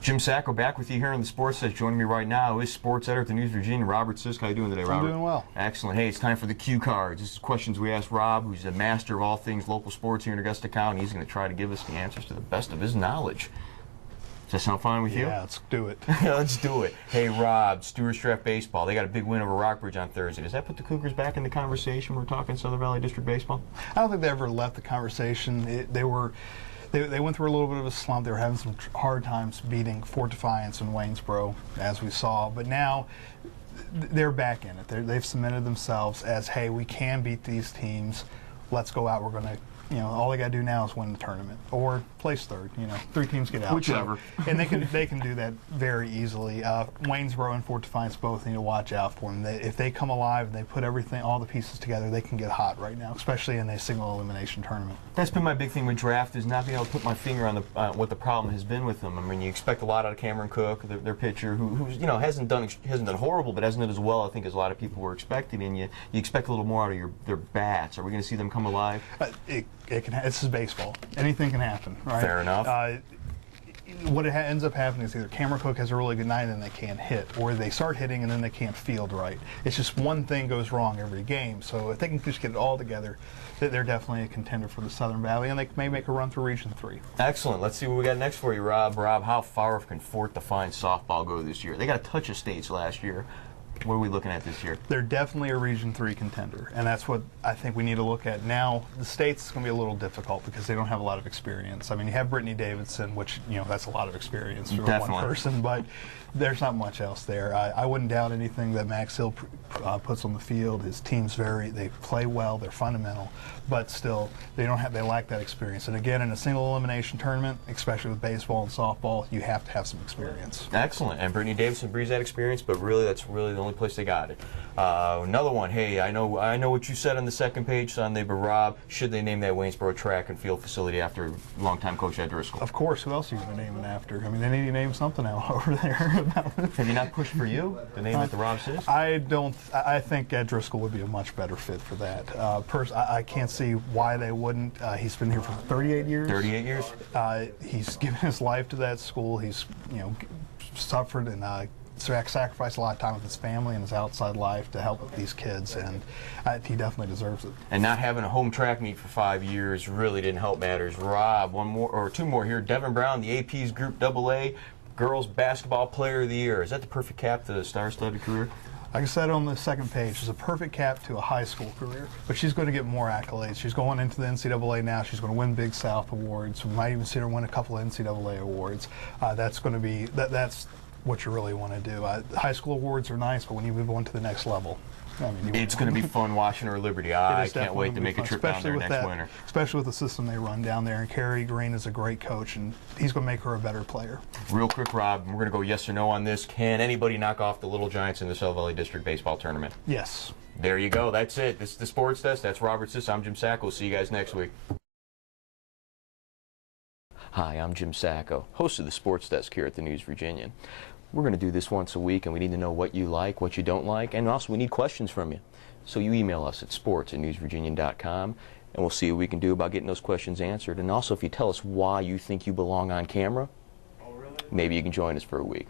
Jim Sacco back with you here on the Sports Desk. Joining me right now is sports editor at the News Virginia, Robert Sisk. How you doing today, Robert? I'm doing well. Excellent. Hey, it's time for the cue cards. This is questions we asked Rob, who's a master of all things local sports here in Augusta County. He's going to try to give us the answers to the best of his knowledge. Does that sound fine with you? Yeah, let's do it. Let's do it. Hey, Rob, Stewart's Draft Baseball. They got a big win over Rockbridge on Thursday. Does that put the Cougars back in the conversation? We're talking Southern Valley District Baseball? I don't think they ever left the conversation. They went through a little bit of a slump. They were having some hard times beating Fort Defiance and Waynesboro, as we saw. But now they're back in it. They've cemented themselves as, hey, we can beat these teams. Let's go out. We're going to, all they got to do now is win the tournament or place third. 3 teams get out. Whichever. So, and they can do that very easily. Waynesboro and Fort Defiance both need to watch out for them. If they come alive and they put all the pieces together, they can get hot right now, especially in a single elimination tournament. That's been my big thing with draft, is not being able to put my finger on what the problem has been with them. I mean, you expect a lot out of Cameron Cook, their pitcher, who's hasn't done horrible, but hasn't done as well, I think, as a lot of people were expecting. And you expect a little more out of their bats. Are we going to see them come alive? This is baseball. Anything can happen, right? Fair enough. What ends up happening is either Cameron Cook has a really good night and they can't hit, or they start hitting and then they can't field right. It's just one thing goes wrong every game. So if they can just get it all together, they're definitely a contender for the Southern Valley, and they may make a run through Region 3. Excellent. Let's see what we got next for you, Rob. Rob, how far can Fort Defiance softball go this year? They got a touch of states last year. What are we looking at this year? They're definitely a Region 3 contender, and that's what I think we need to look at now. The states is going to be a little difficult because they don't have a lot of experience. I mean, you have Brittany Davidson, which, that's a lot of experience for one person, but there's not much else there. I wouldn't doubt anything that Max Hill puts on the field. His team's they play well, they're fundamental, but still, they lack that experience. And again, in a single elimination tournament, especially with baseball and softball, you have to have some experience. Excellent. And Brittany Davidson brings that experience, but really, that's really the only place they got it. Another one. Hey, I know what you said on the second page Sunday, but Rob, should they name that Waynesboro track and field facility after longtime coach Ed Driscoll? Of course. Who else are you going to name it after? I mean, they need to name something out over there. Have you not pushed for you to name it the Rob Sisk? I think Ed Driscoll would be a much better fit for that. I can't see why they wouldn't. He's been here for 38 years. 38 years. He's given his life to that school. He's suffered and sacrificed a lot of time with his family and his outside life to help these kids, and he definitely deserves it. And not having a home track meet for 5 years really didn't help matters. Rob, two more here. Devin Brown, the AP's Group AA Girls Basketball Player of the Year. Is that the perfect cap to a star-studded career? Like I said on the second page, it's a perfect cap to a high school career, but she's going to get more accolades. She's going into the NCAA now. She's going to win Big South awards. We might even see her win a couple of NCAA awards. That's going to be that's what you really want to do. High school awards are nice, but when you move on to the next level, it's going to be fun watching her Liberty. I can't wait to make a trip down there next winter. Especially with the system they run down there. And Kerry Green is a great coach, and he's going to make her a better player. Real quick, Rob, we're going to go yes or no on this. Can anybody knock off the Little Giants in the South Valley District Baseball Tournament? Yes. There you go. That's it. This is the Sports Desk. That's Robert Sisk. I'm Jim Sacco. We'll see you guys next week. Hi, I'm Jim Sacco, host of the Sports Desk here at the News Virginian. We're going to do this once a week, and we need to know what you like, what you don't like, and also we need questions from you. So you email us at sports@newsvirginian.com, and we'll see what we can do about getting those questions answered. And also, if you tell us why you think you belong on camera, maybe you can join us for a week.